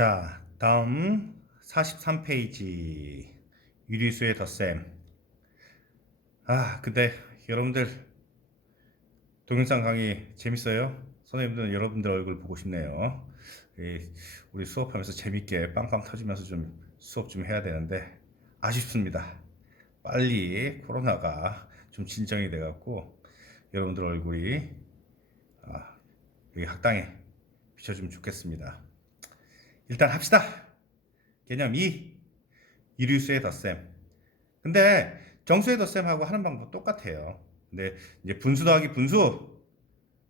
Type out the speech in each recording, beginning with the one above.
자, 다음 43페이지 유리수의 덧셈. 아, 근데 여러분들 동영상 강의 재밌어요? 선생님들은 여러분들 얼굴 보고 싶네요. 예, 우리 수업하면서 재밌게 빵빵 터지면서 좀 수업 좀 해야 되는데 아쉽습니다. 빨리 코로나가 좀 진정이 돼갖고 여러분들 얼굴이 아, 여기 학당에 비춰주면 좋겠습니다. 일단 합시다. 개념 2. 이류수의 덧셈. 근데 정수의 덧셈하고 하는 방법 똑같아요. 근데 이제 분수 더하기 분수.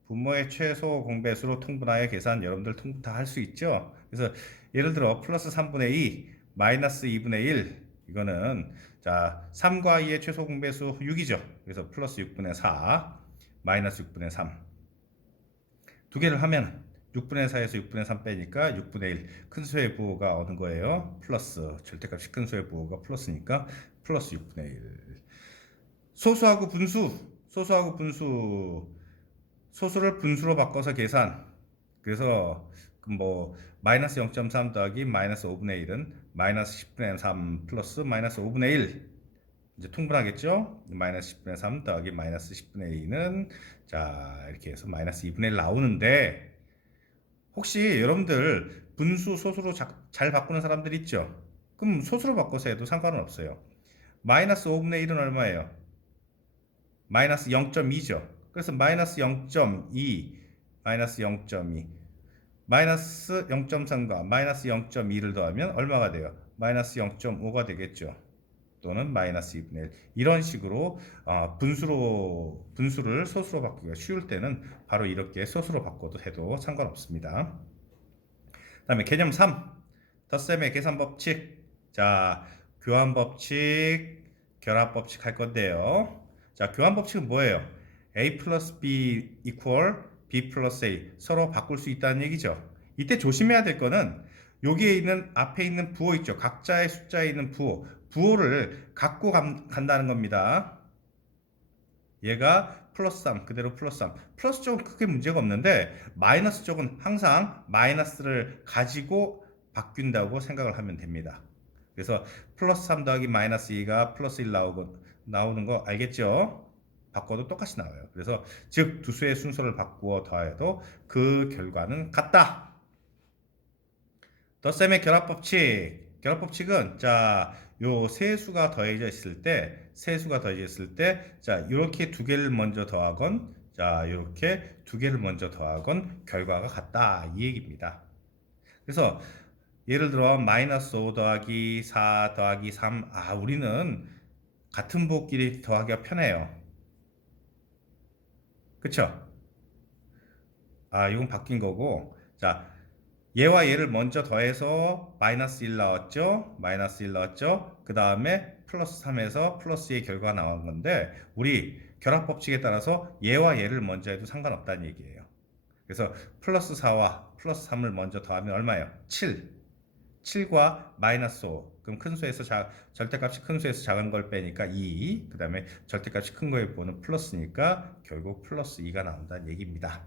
분모의 최소 공배수로 통분하여 계산 여러분들 통분 다 할 수 있죠. 그래서 예를 들어 플러스 3분의 2, 마이너스 2분의 1 이거는 자 3과 2의 최소 공배수 6이죠. 그래서 플러스 6분의 4, 마이너스 6분의 3. 두 개를 하면 6분의 4에서 6분의 3 빼니까 6분의 1. 큰 수의 부호가 어느 거예요? 플러스. 절대값이 큰 수의 부호가 플러스니까 플러스 6분의 1. 소수하고 분수. 소수하고 분수. 소수를 분수로 바꿔서 계산. 그래서 그뭐 마이너스 0.3 더하기 마이너스 5분의 1은 마이너스 10분의 3 플러스 마이너스 5분의 1. 이제 통분하겠죠? 마이너스 10분의 3 더하기 마이너스 10분의 2는 자 이렇게 해서 마이너스 2분의 1 나오는데 혹시 여러분들 분수 소수로 자- 잘 바꾸는 사람들 있죠? 그럼 소수로 바꿔서 해도 상관은 없어요. 마이너스 5분의 1은 얼마예요? 마이너스 0.2죠. 그래서 마이너스 0.2, 마이너스 0.2, 마이너스 0.3과 마이너스 0.2를 더하면 얼마가 돼요? 마이너스 0.5가 되겠죠. 또는 마이너스 2분의 1 이런 식으로 어, 분수로 분수를 소수로 바꾸기가 쉬울 때는 바로 이렇게 소수로 바꿔도 해도 상관없습니다. 그다음에 개념 3 덧셈의 계산 법칙 자 교환 법칙 결합 법칙 할 건데요. 자 교환 법칙은 뭐예요? a 플러스 b equal b 플러스 a 서로 바꿀 수 있다는 얘기죠. 이때 조심해야 될 거는 여기에 있는 앞에 있는 부호 있죠. 각자의 숫자에 있는 부호 부호를 갖고 간, 간다는 겁니다. 얘가 플러스 3 그대로 플러스 3 플러스 쪽은 크게 문제가 없는데 마이너스 쪽은 항상 마이너스를 가지고 바뀐다고 생각을 하면 됩니다. 그래서 플러스 3 더하기 마이너스 2가 플러스 1 나오고, 나오는 거 알겠죠? 바꿔도 똑같이 나와요. 그래서 즉 두 수의 순서를 바꾸어 더해도 그 결과는 같다. 덧셈의 결합 법칙. 결합 법칙은 자, 요 세 수가 더해져 있을 때, 세 수가 더해져 있을 때, 자, 이렇게 두 개를 먼저 더하건, 자, 이렇게 두 개를 먼저 더하건 결과가 같다 이 얘기입니다. 그래서 예를 들어 마이너스 5 더하기 4 더하기 3, 아, 우리는 같은 부호끼리 더하기가 편해요. 그쵸? 아, 이건 바뀐 거고, 자, 얘와 얘를 먼저 더해서 마이너스 1 나왔죠? 마이너스 1 나왔죠? 그 다음에 플러스 3에서 플러스 2의 결과가 나온 건데 우리 결합 법칙에 따라서 얘와 얘를 먼저 해도 상관없다는 얘기예요. 그래서 플러스 4와 플러스 3을 먼저 더하면 얼마예요? 7. 7과 마이너스 5. 그럼 큰 수에서 자, 절대값이 큰 수에서 작은 걸 빼니까 2. 그 다음에 절대값이 큰 거에 보는 플러스니까 결국 플러스 2가 나온다는 얘기입니다.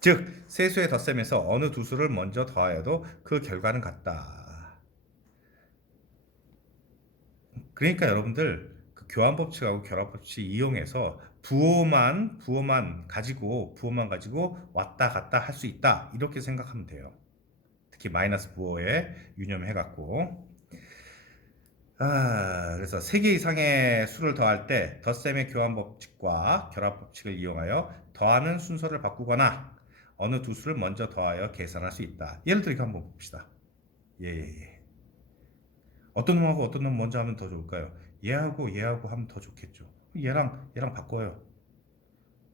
즉 세수의 덧셈에서 어느 두 수를 먼저 더하여도 그 결과는 같다. 그러니까 여러분들 그 교환 법칙하고 결합 법칙 이용해서 부호만 부호만 가지고 부호만 가지고 왔다 갔다 할 수 있다 이렇게 생각하면 돼요. 특히 마이너스 부호에 유념해 갖고 아, 그래서 세개 이상의 수를 더할 때 덧셈의 교환 법칙과 결합 법칙을 이용하여 더하는 순서를 바꾸거나 어느 두 수를 먼저 더하여 계산할 수 있다. 예를 들어 한번 봅시다. 예, 예, 예. 어떤 놈하고 어떤 놈 먼저 하면 더 좋을까요? 얘하고 얘하고 하면 더 좋겠죠. 얘랑 얘랑 바꿔요.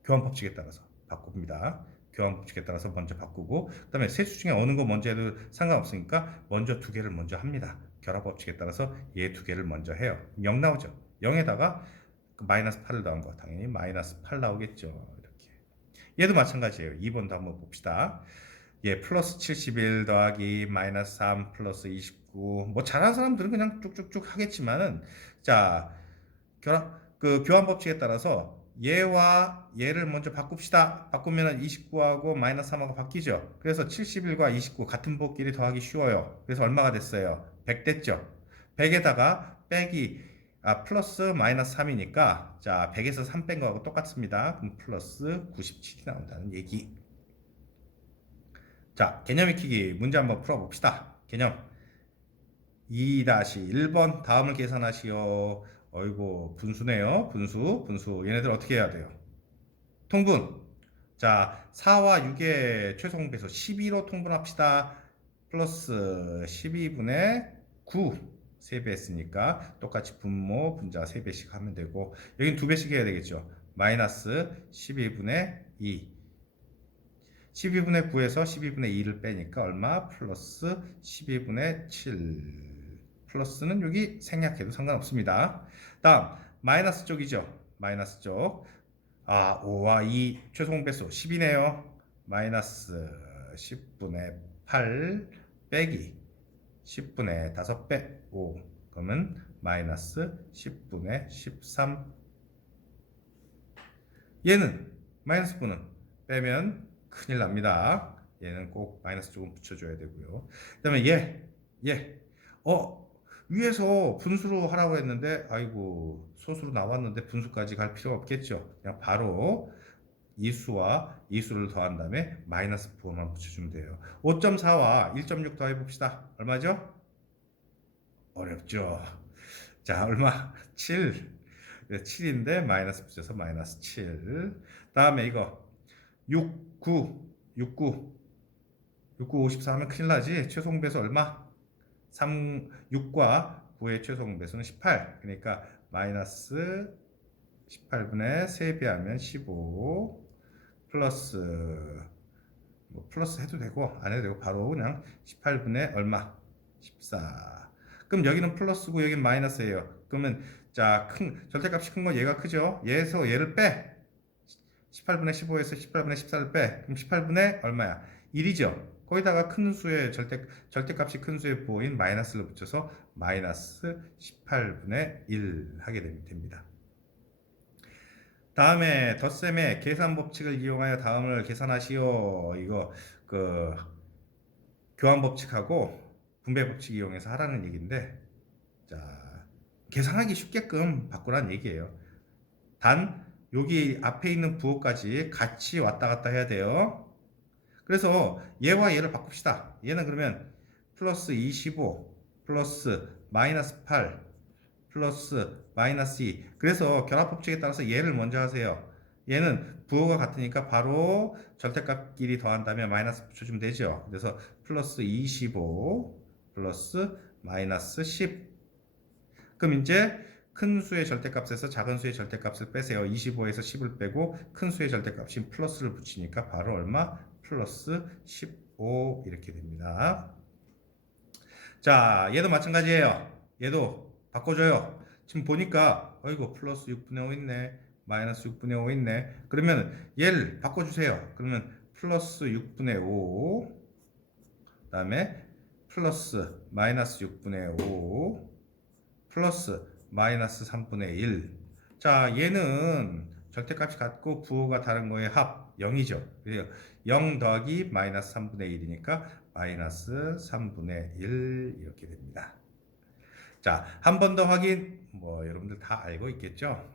교환 법칙에 따라서 바꿉니다. 교환 법칙에 따라서 먼저 바꾸고 그다음에 세수 중에 어느 거 먼저 해도 상관없으니까 먼저 두 개를 먼저 합니다. 결합 법칙에 따라서 얘 두 개를 먼저 해요. 0 나오죠. 0에다가 그 마이너스 8을 더한 거 당연히 마이너스 8 나오겠죠. 얘도 마찬가지예요. 2번도 한번 봅시다. 예, 플러스 71 더하기 마이너스 3 플러스 29. 뭐 잘하는 사람들은 그냥 쭉쭉쭉 하겠지만은 자, 결합 그 교환 법칙에 따라서 얘와 얘를 먼저 바꿉시다. 바꾸면 29하고 마이너스 3하고 바뀌죠. 그래서 71과 29 같은 부호끼리 더하기 쉬워요. 그래서 얼마가 됐어요? 100 됐죠. 100에다가 빼기 아 플러스 마이너스 3이니까 자 100에서 3 뺀 거하고 똑같습니다. 그럼 플러스 97이 나온다는 얘기. 자 개념 익히기 문제 한번 풀어봅시다. 개념 2-1번 다음을 계산하시오. 어이고 분수네요. 분수 분수 얘네들 어떻게 해야 돼요? 통분 자 4와 6의 최종 배수 12로 통분합시다. 플러스 12분의 9 3배 했으니까 똑같이 분모 분자 3배씩 하면 되고 여긴 2배씩 해야 되겠죠. 마이너스 12분의 2 12분의 9에서 12분의 2를 빼니까 얼마? 플러스 12분의 7 플러스는 여기 생략해도 상관없습니다. 다음 마이너스 쪽이죠. 마이너스 쪽. 아 5와 2 최종 배수 10이네요. 마이너스 10분의 8 빼기 10분의 5배 5 그러면 마이너스 10분의 13 얘는 마이너스 분은 빼면 큰일 납니다. 얘는 꼭 마이너스 조금 붙여줘야 되고요. 그 다음에 얘, 얘, 어, 위에서 분수로 하라고 했는데, 아이고, 소수로 나왔는데 분수까지 갈 필요가 없겠죠. 그냥 바로 이수와 이수를 더한 다음에 마이너스 부호만 붙여주면 돼요. 5.4와 1.6 더해봅시다. 얼마죠? 어렵죠. 자, 얼마? 7. 7인데 마이너스 붙여서 마이너스 7. 다음에 이거 6, 9, 6, 9. 6, 9, 54 하면 큰일 나지. 최종 배수 얼마? 3, 6과 9의 최종 배수는 18. 그러니까 마이너스 18분의 3배 하면 15 플러스 뭐 플러스 해도 되고 안 해도 되고 바로 그냥 18분의 얼마? 14. 그럼 여기는 플러스고 여기는 마이너스예요. 그러면 자, 큰 절대값이 큰 건 얘가 크죠? 얘에서 얘를 빼. 18분의 15에서 18분의 14를 빼. 그럼 18분의 얼마야? 1이죠. 거기다가 큰 수의 절대 절대값이 큰 수의 부호인 마이너스를 붙여서 마이너스 18분의 1 하게 됩니다. 다음에 덧셈의 계산 법칙을 이용하여 다음을 계산하시오. 이거 그 교환 법칙하고 분배 법칙 이용해서 하라는 얘기인데 자 계산하기 쉽게끔 바꾸라는 얘기예요. 단 여기 앞에 있는 부호까지 같이 왔다 갔다 해야 돼요. 그래서 얘와 얘를 바꿉시다. 얘는 그러면 플러스 25 플러스 마이너스 8 플러스 마이너스 2 그래서 결합법칙에 따라서 얘를 먼저 하세요. 얘는 부호가 같으니까 바로 절대값끼리 더한다면 마이너스 붙여주면 되죠. 그래서 플러스 25 플러스 마이너스 10 그럼 이제 큰 수의 절대값에서 작은 수의 절대값을 빼세요. 25에서 10을 빼고 큰 수의 절대값인 플러스를 붙이니까 바로 얼마? 플러스 15 이렇게 됩니다. 자, 얘도 마찬가지예요. 얘도 바꿔줘요. 지금 보니까 어이구 플러스 6분의 5 있네. 마이너스 6분의 5 있네. 그러면 얘를 바꿔주세요. 그러면 플러스 6분의 5 그다음에 플러스 마이너스 6분의 5 플러스 마이너스 3분의 1. 자, 얘는 절대값이 같고 부호가 다른 거의 합 0이죠. 그래서 0 더하기 마이너스 3분의 1이니까 마이너스 3분의 1 이렇게 됩니다. 자, 한 번 더 확인. 뭐 여러분들 다 알고 있겠죠?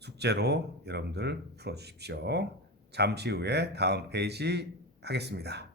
숙제로 여러분들 풀어 주십시오. 잠시 후에 다음 페이지 하겠습니다.